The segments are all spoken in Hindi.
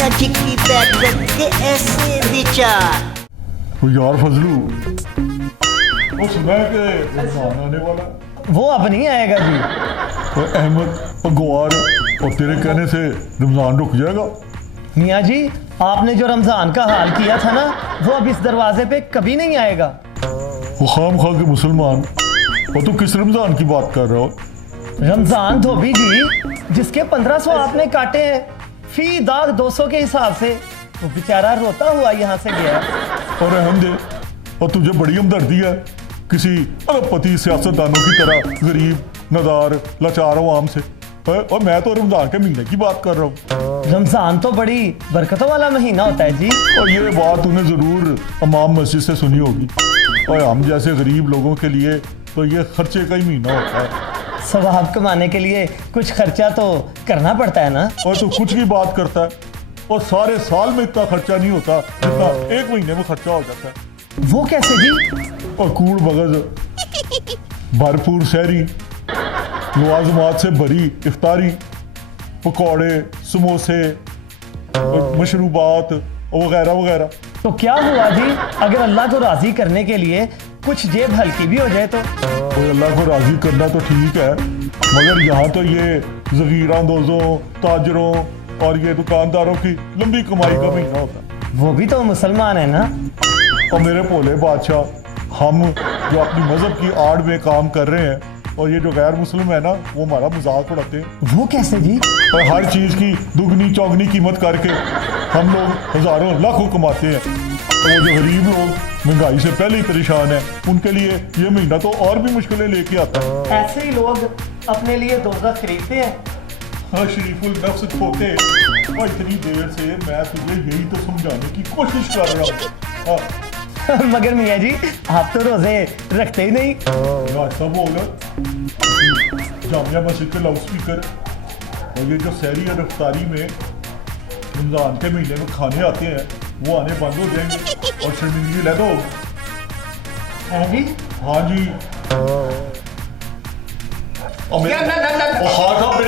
मियाँ जी की बैठक के ऐसे विचार। यार फजलू, वो सुना है कि रमजान आने वाला। वो अब नहीं आएगा जी। तो अहमद और गुआर और तेरे कहने से रमजान रुक जाएगा। मियाँ जी, आपने जो रमजान का हाल किया था ना, वो अब इस दरवाजे पे कभी नहीं आएगा। वो खाम खा के मुसलमान, और तू किस रमजान की बात कर रहा हो? रमजान धोबी जी, जिसके 1500 आपने काटे हैं फी दाग 200 के हिसाब से, वो बेचारा रोता हुआ यहाँ से गया। और अहमद, और तुझे बड़ी हमदर्दी है किसी अरबपति सियासतदानों की तरह गरीब, नदार, लाचार अवाम से। और मैं तो रमजान के महीने की बात कर रहा हूँ। रमजान तो बड़ी बरकतों वाला महीना होता है जी। और ये बात तूने जरूर इमाम मस्जिद से सुनी होगी। और हम जैसे गरीब लोगों के लिए तो ये खर्चे का ही महीना होता है। सवाब कमाने के लिए कुछ खर्चा तो करना पड़ता है ना। और तू कुछ की बात करता है, और सारे साल में इतना खर्चा नहीं होता जितना एक महीने में खर्चा हो जाता है। वो कैसे जी? और कूड़ बगज, भरपूर सहरी, लवाजमात से भरी इफ्तारी, पकौड़े, समोसे, मशरूबात वगैरह वगैरह। तो क्या हुआ जी, अगर अल्लाह को राजी करने के लिए कुछ जेब हल्की भी हो जाए तो? अल्लाह को राजी करना तो ठीक है, मगर यहाँ तो ये ज़गीर अंदोज़ों, ताजरों और ये दुकानदारों की लंबी कमाई का महीना होता है। वो भी तो मुसलमान है ना। और मेरे भोले बादशाह, हम जो अपनी मजहब की आड़ में काम कर रहे हैं, और ये जो गैर मुस्लिम है ना, वो हमारा मजाक उड़ाते हैं। वो कैसे जी? और हर चीज़ की दुगनी चौगनी कीमत करके हम लोग हजारों लाखों कमाते हैं। तो वो जो गरीब लोग महंगाई से पहले ही परेशान है, उनके लिए ये महीना तो और भी मुश्किलें लेके आता है। ऐसे ही लोग अपने लिए दोज़ख खरीदते हैं। हाँ शरीफुल नफ्स खोते। और इतनी देर से मैं तुझे यही तो समझाने की कोशिश कर रहा हूँ। हाँ मगर मियाँ जी, आप तो रोजे रखते ही नहीं। रास्ता बोल जामिया मस्जिद के लाउड स्पीकर, और ये जो सहरी और इफ्तारी में रमजान के महीने में खाने आते हैं, वो आने बंद हो जाएंगे और शर्मिंदगी लैदा होगी। है जी? हाँ जी। और मेरी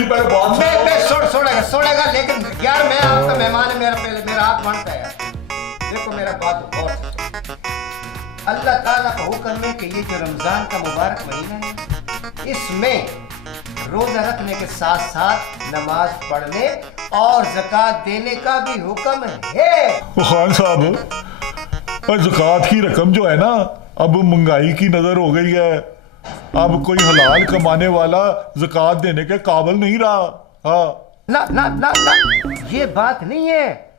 पहले बात छोड़ेगा, लेकिन यार मैं आपका मेहमान है, मेरा हाथ मानता है यार। देखो मेरा बात गौर से सुनो। अल्लाह ताला का हुक्म है कि ये जो रमजान का मुबारक महीना है, इसमें रोजा रखने के साथ साथ नमाज पढ़ने और ज़कात देने का भी हुक्म है। खान साहब, ज़कात की रकम जो है ना, अब महंगाई की नजर हो गई है। अब कोई हलाल कमाने वाला ज़कात देने के काबिल नहीं रहा। हाँ ना ना ना ना, ये बात नहीं है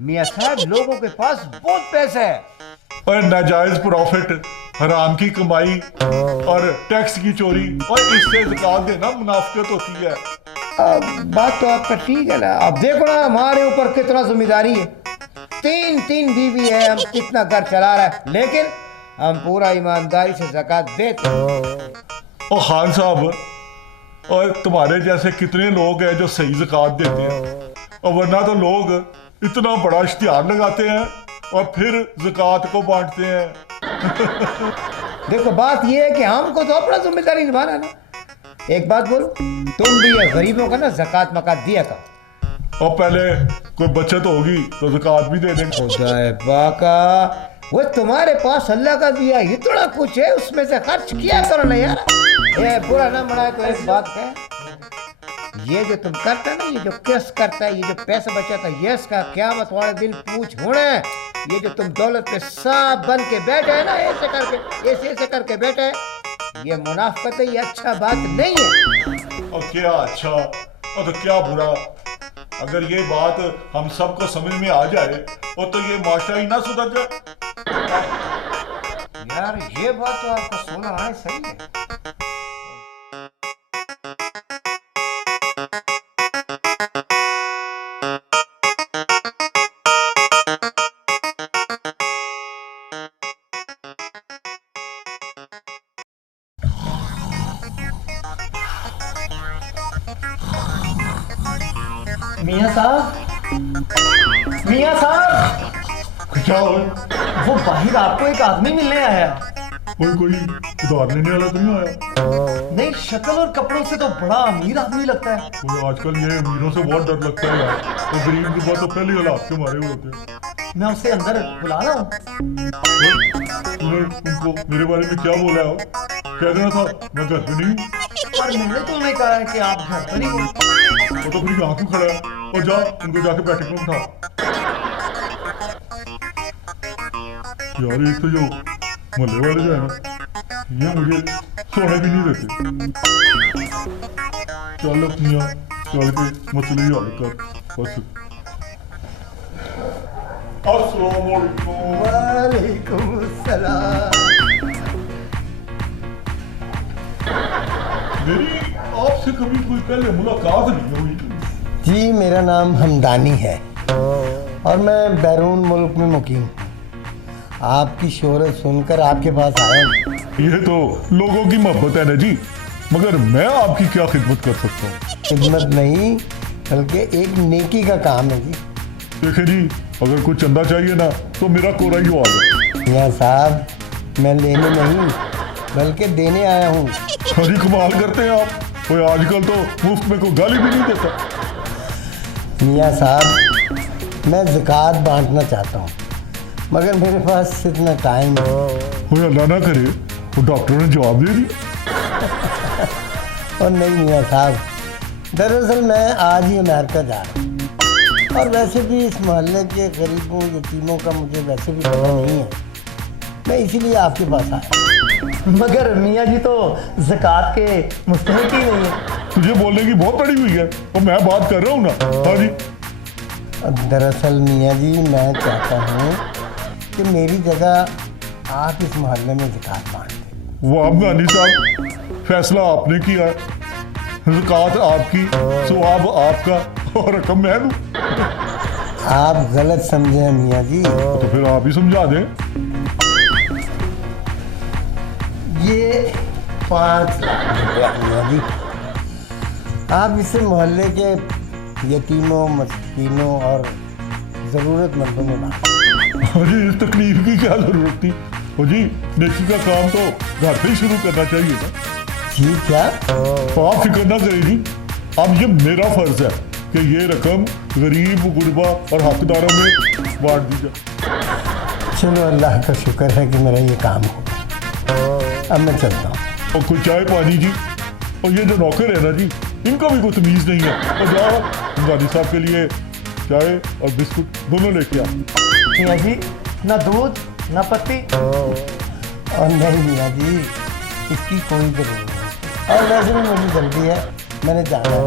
मियाँ साहब, लोगों के पास बहुत पैसा है। और नाजायज प्रॉफिट, हराम की कमाई और टैक्स की चोरी, और इससे ज़कात देना मुनाफिकत होती है। बात तो आपका ठीक है ना। अब देखो ना हमारे ऊपर कितना जिम्मेदारी है, तीन बीवी है, हम कितना घर चला रहा है, लेकिन हम पूरा ईमानदारी से ज़कात देते हैं। और खान साहब, और तुम्हारे जैसे कितने लोग हैं जो सही ज़कात देते हैं, और वरना तो लोग इतना बड़ा इश्तिहार लगाते हैं और फिर ज़कात को बांटते हैं। देखो बात ये है कि हमको तो अपना जिम्मेदारी निभाना है ना। एक बात बोलो, तुम भी ये गरीबों का ना ज़कात मकात दिया करो। और पहले कोई बचत होगी तो ज़कात भी दे देंगे। खुदाए बाका, वो तुम्हारे पास अल्लाह का दिया इतना कुछ है, उसमें से खर्च किया करो ना यार। ये बुरा ना मनाए तो एक बात है, ये जो तुम करता है ना, ये जो केस करता है, ये जो पैसा बचाता है, ये इसका क़यामत वाले दिन पूछ होना है। ये जो तुम दौलत पे सांप बन के बैठे है ना, ऐसे करके बैठे है, ये मुनाफिकत है, ये अच्छा बात नहीं है। और क्या अच्छा और तो क्या बुरा, अगर ये बात हम सबको समझ में आ जाए और तो ये माशरा ही ना सुधर जाए। यार ये बात तो आपको सुना है, सही है। मियाँ साहब, क्या हो? वो बाहर आपको एक आदमी मिलने आया। कोई उधार लेने वाला तो नहीं आया? नहीं, शक्ल और कपड़ों से तो बड़ा अमीर आदमी लगता है। कोई आजकल ये अमीरों से बहुत डर लगता है यार, तो गरीब के पास तो पहले ही हालात के मारे हुए होते हैं। मैं उसे अंदर बुला रहा हूँ। तूने उनको मेरे बारे में क्या बोला है? कह देना था मैं घर पे नहीं हूँ। पर मैंने तो उन्हें कहा है कि आप घर पर ही हो। वो तो फिर यहाँ क्यों खड़ा है? और जा उनको जाके बैठक में उठा। यार एक तो जो मोहल्ले वाले जो है ना, ये मुझे सोने भी नहीं देते। चल अपनिया चल के मसले ही हल कर बस। अस्सलाम वालेकुम। वालेकुम सलाम। मेरी आपसे कभी कोई पहले मुलाकात नहीं हुई। जी मेरा नाम हमदानी है और मैं बैरून मुल्क में मुकीम हूँ। आपकी शोहरत सुनकर आपके पास आया हूँ। ये तो लोगों की मोहब्बत है ना जी, मगर मैं आपकी क्या खिदमत कर सकता हूँ? खिदमत नहीं बल्कि एक नेकी का काम है जी। देखिए जी, अगर कोई चंदा चाहिए ना तो मेरा कोरा ही जवाब है। मियाँ साहब मैं लेने नहीं बल्कि देने आया हूँ। अरे कमाल करते हैं आप। कोई आजकल तो मुफ्त में कोई गाली भी नहीं देता। मियाँ साहब मैं ज़कात बांटना चाहता हूँ मगर मेरे पास इतना टाइम नहीं। कोई अल्लाह ना करे वो डॉक्टर ने जवाब दे दिया। और नहीं मियाँ साहब, दरअसल मैं आज ही अमेरिका जा रहा हूँ और वैसे भी इस मोहल्ले के गरीबों यतीमों का मुझे वैसे भी पता नहीं है। मैं इसीलिए आपके पास आया। मगर मियाँ जी तो ज़कात के मुस्तहिक ही नहीं है। तुझे बोलने की बहुत पड़ी हुई है और मैं बात कर रहा हूँ ना। हाँ जी। दरअसल मियाँ जी मैं चाहता हूँ कि मेरी जगह आप इस मोहल्ले में ज़कात बांट दें। वाह मानी साहब, फैसला आपने किया है। ज़कात आपकी, सवाब आपका और रकम मैं दूं। आप गलत समझे हैं मियाँ जी। तो फिर आप ही समझा दें। ये 5 लाख रुपया मियाँ जी, आप इसे मोहल्ले के यतीमों मस्कीनों और ज़रूरतमंदों में बांटें। अरे इस तकलीफ की क्या जरूरत थी? ओ जी, नेकी का काम तो घर से ही शुरू करना चाहिए ना। जी क्या? आप फिक्र ना करें जी, अब ये मेरा फर्ज है कि ये रकम गरीब गुरबा और हकदारों में बांट दी जाए। चलो अल्लाह का शुक्र है कि मेरा ये काम हो गया। अब मैं चलता हूँ। और कुछ चाय पानी जी। और ये जो नौकर है ना जी, इनका भी कोई तमीज नहीं है। और जाओ गाजी साहब के लिए चाय और बिस्कुट दोनों लेके आओ। मियाँ जी ना दूध ना पत्ती। और नहीं मियाँ जी, इसकी कोई ज़रूरत नहीं। और वैसे भी मुझे जल्दी है, मैंने जाना है।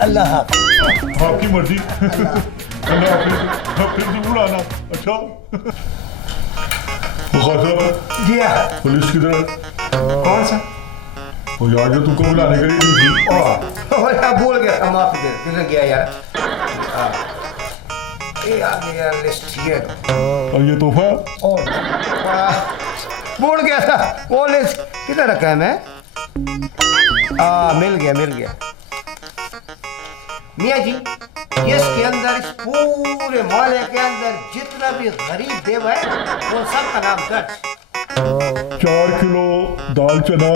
अल्लाह हाफ़िज़। आपकी मर्जी। अल्लाह हाफिज़। फिर जरूर आना। अच्छा साहब, जी हाँ। पुलिस किधर है? कौन सा? वो यार जो तुमको बुलाने के लिए दी थी। भूल गया, माफ़ी दे, किधर गया यार? ये आ गया लिस्ट ये। और ये तोहफा और भूल गया था, वो लिस्ट किधर रखा है मैं? मिल गया। मियाँ जी, इसके अंदर इस पूरे मोहल्ले के अंदर जितना भी गरीब देव है वो सबका नाम दर्ज। 4 किलो दाल चना,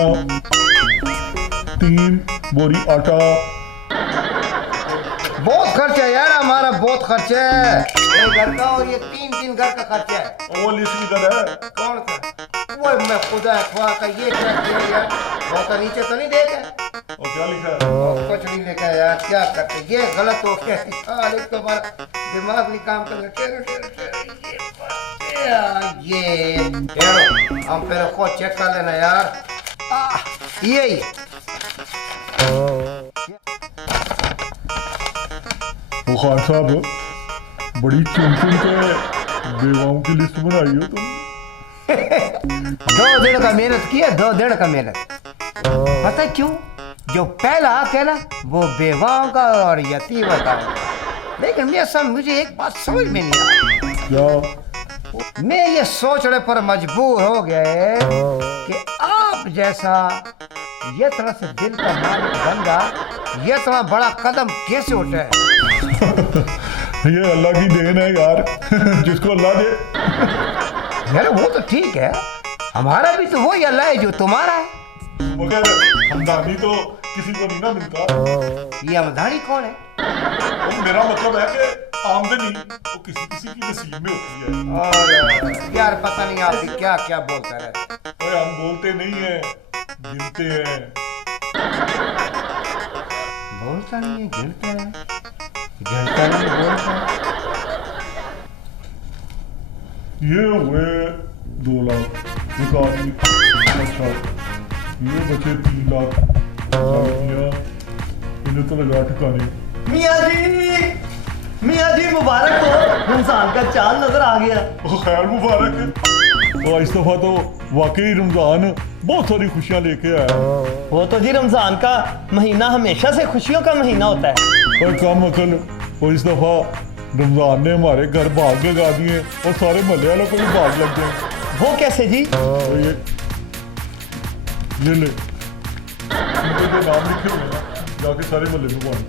3 बोरी आटा। बहुत खर्च है यार, हमारा बहुत खर्च है। ये घर का और ये 3 घर का खर्चा है। वो लिस्ट किधर है? कौन सा? वो मैं खुदा खुआ का ये क्या किया यार? वो तो नीचे तो नहीं देगा। और क्या लिखा है? कुछ नहीं लिखा यार, क्या करते? ये गलत हो गया। एक तो हमारा दिमाग नहीं काम कर रहा। ये हम पहले खुद चेक कर लेना यार। ये वो खान साहब, बड़ी चुन के बेवाओं की लिस्ट बनाई हो तुम। 2 दिन का मेहनत किया, 2 दिन का मेहनत। पता है क्यों? जो पहला हक है ना वो बेवाओं का और यतीमों का। लेकिन मुझे एक बात समझ में नहीं आई। क्या? मैं ये सोचने पर मजबूर हो गए कि आप जैसा ये तरह से दिल का मालिक बंदा ये तरह बड़ा कदम कैसे उठाए? ये अल्लाह की देन है यार। जिसको अल्लाह दे। यार वो तो ठीक है, हमारा भी तो वही अल्लाह है जो तुम्हारा है। मगर हमदानी तो किसी को नहीं ना मिलता। ये हमदानी कौन है? वो मेरा मतलब है कि आमदनी वो किसी किसी की नसीब में होती है। और यार पता नहीं आप भी क्या क्या बोलते रहे। ओए हम बोलते नहीं है, गिनते हैं। बोलता नहीं है, गिनता है। गिनता नहीं बोलता। ये हुए 2 लाख निकाली। अच्छा ये बचे 3 लाख। इन्हें तो लगा ठिकाने। मियाँ जी मुबारक हो, रमजान का चांद नजर आ गया। ओ खैर मुबारक। और इस दफा तो वाकई रमजान बहुत सारी खुशियां लेके आया। वो तो जी रमजान का महीना हमेशा से खुशियों का महीना होता है। और कम अकल और इस दफा रमजान ने हमारे घर भाग लगा दिए और सारे मोहल्ले वालों को भी भाग लग गए। वो कैसे जी? और ये ले इनके जो नाम लिखे हुए ना जाके सारे मोहल्ले में बांट।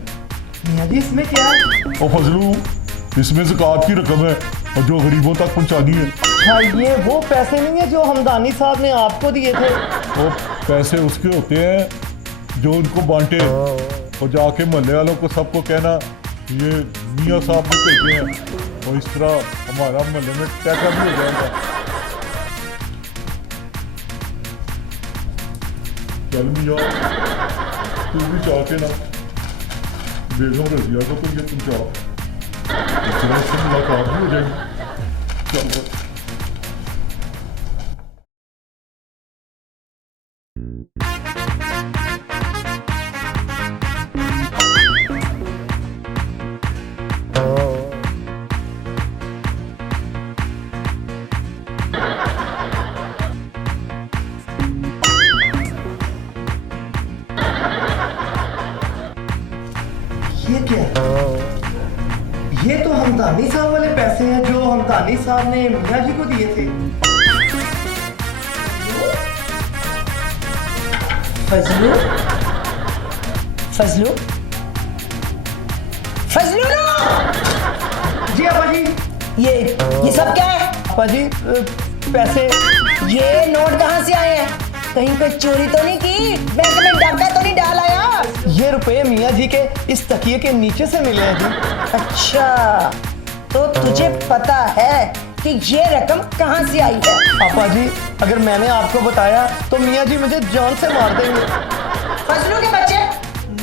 मियाँ जी इसमें क्या है? और फजलू इसमें ज़कात की रकम है और जो गरीबों तक पहुंचानी है। अच्छा ये वो पैसे नहीं है जो हमदानी साहब ने आपको दिए थे? वो पैसे उसके होते हैं जो उनको बांटे और जाके मोहल्ले वालों को सबको कहना ये मियाँ साहब ने भेजे हैं और इस तरह हमारा मोहल्ले में टैका भी हो जाएगा। चल मियाँ तू भी जाके ना बेगम रजिया को तो ये पहुंचा से मुलाकात भी हो जाएगी। चल ये क्या है? ये तो हमदानी साहब वाले पैसे हैं जो हमदानी साहब ने मियाँ जी को दिए थे। फजलू फजलू फजलू ना जी आपा जी। ये सब क्या है? आपा जी पैसे। ये नोट कहाँ से आए हैं? कहीं पे चोरी तो नहीं की? बैंक में डाका तो नहीं डाल आया? ये रुपए मियाँ जी के इस तकिए के नीचे से मिले हैं जी। अच्छा तो तुझे पता है कि ये रकम कहाँ से आई है? आपा जी अगर मैंने आपको बताया तो मियाँ जी मुझे जान से मार देंगे। फजलू के बच्चे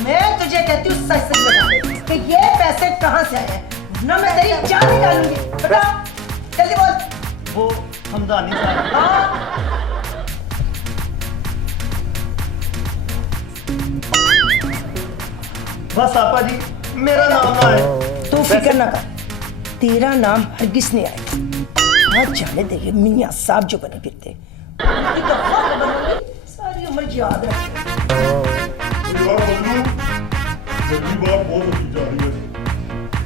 मैं तुझे कहती हूँ सच सच बता दे कि ये पैसे कहाँ से आए हैं, ना मैं तेरी जान निकालूंगी। बता जल्दी बोल। वो हमदानी साहब। हाँ बस आपा जी मेरा नाम ना है। तू फिक्र ना कर, तेरा नाम हरगिज नहीं आएगा। आज जाने दे ये मियाँ साहब जो बने फिरते उनकी तो खबर होगी, सारी उम्र याद रखें। यार फजलू जल्दी बात बहुत होती जा रही है।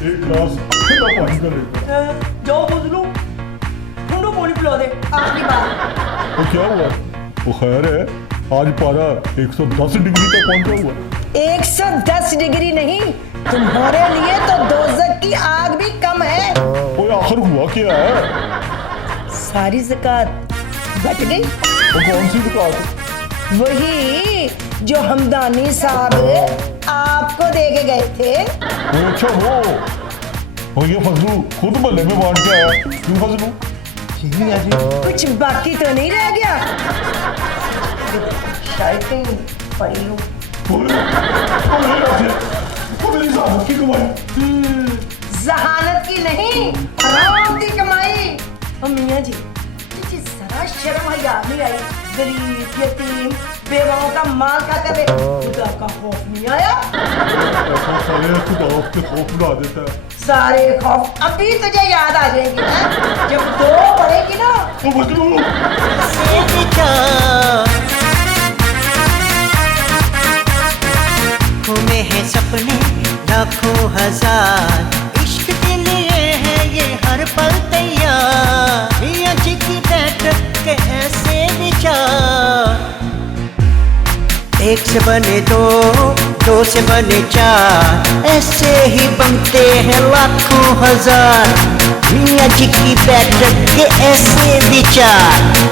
एक गिलास ठंडा पानी का लेकर। जाओ फजलू ठंडा पानी पिला दे। आखिरी बात तो क्या हुआ? वो खैर है आज पारा 110 डिग्री तक पहुंचा हुआ। 110 डिग्री नहीं, तुम्हारे लिए तो दोज़ख की आग भी कम है। ओए आखिर हुआ क्या है? सारी ज़कात बच गई। वो कौन सी ज़कात? वही जो हमदानी साहब आपको दे के गए थे। वो अच्छा वो और ये फजलू खुद मोहल्ले में बांट के आया। क्यों फजलू? जी मियाँ जी। कुछ बाकी तो नहीं रह गया? शायद पड़ी हूँ। जहानत की नहीं, हराम की कमाई। और मियाँ जी तुझे जरा शर्म हया नहीं आई? गरीब यतीम बेवाओं का माल खा कर खुदा का खौफ नहीं आया? ऐसा साले खुदा के खौफ उड़ा देता है। सारे खौफ अभी तुझे याद आ जाएंगे ना जब दो पड़ेगी ना। वो फजलू से विचार घूमे हैं सपने लाखों हजार, इश्क के लिए है ये हर पल तैयार। मियाँ जी की बैठक के ऐसे विचार, एक से बने दो, दो से बने चार, ऐसे ही बनते हैं लाखों हजार। मियाँ जी की बैठक के ऐसे विचार।